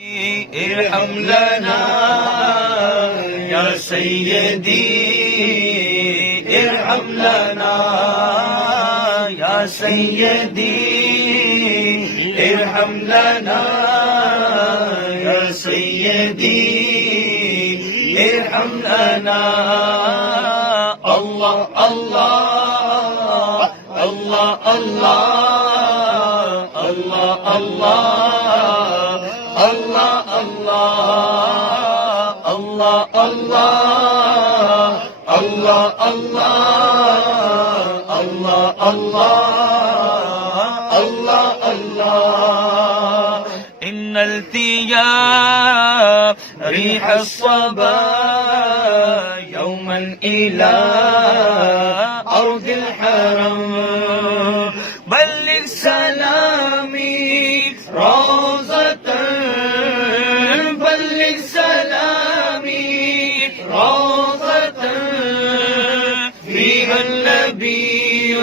ارحم لنا يا سيدي ارحم لنا يا سيدي ارحم لنا يا سيدي ارحم لنا الله الله الله الله الله الله Allah Allah Allah Allah Allah Allah Allah Allah Allah إن الثياب ريح الصبا يوما إلى أرض الحرم بلغ سلامي روضة بلغ سلامي روضة فيها النبي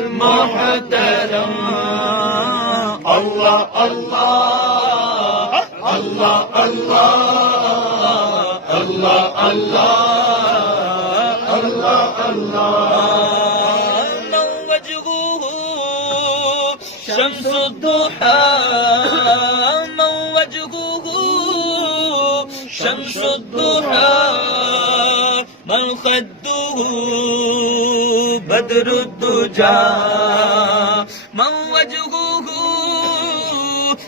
المحترم الله الله الله الله الله الله الله الله من وجهه شمس الضحى من وجهه شمس الضحى من خده بدر الدجى من وجهه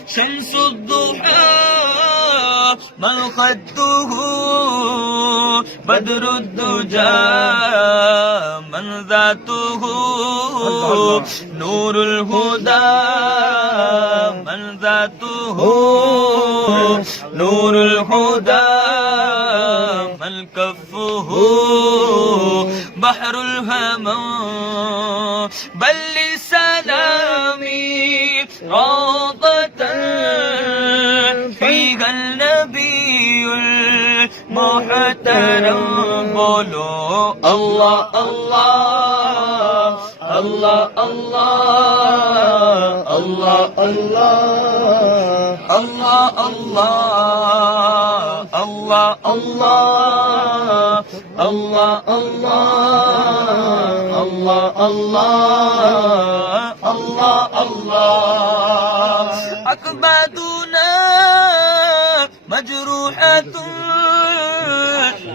شمس الضحى من خده بدر الدجى من ذاته نور الهدى من ذاته نور الهدى من كفه بحر الهمم بل سلامي روضة فيها النبي المحترم بولو الله الله الله الله الله الله الله الله الله الله الله الله الله الله أكبادنا مجروحة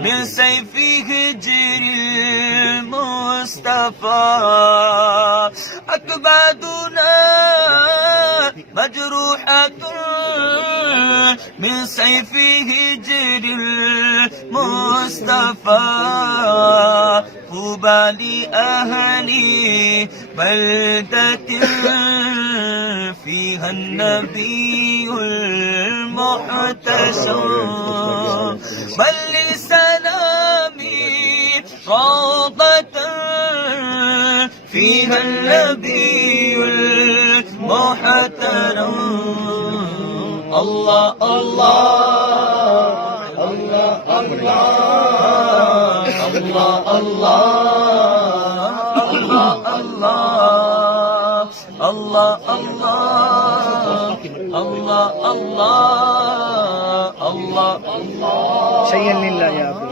من سيف هجر المصطفى أكبادنا مجروحة من سيف هجر المصطفى طوبى لأهلي بلدة فيها النبي المحتشم بل سلامي روضة فيها النبي المحترم الله الله الله الله الله الله الله الله الله الله الله الله شيئا لله يا أبو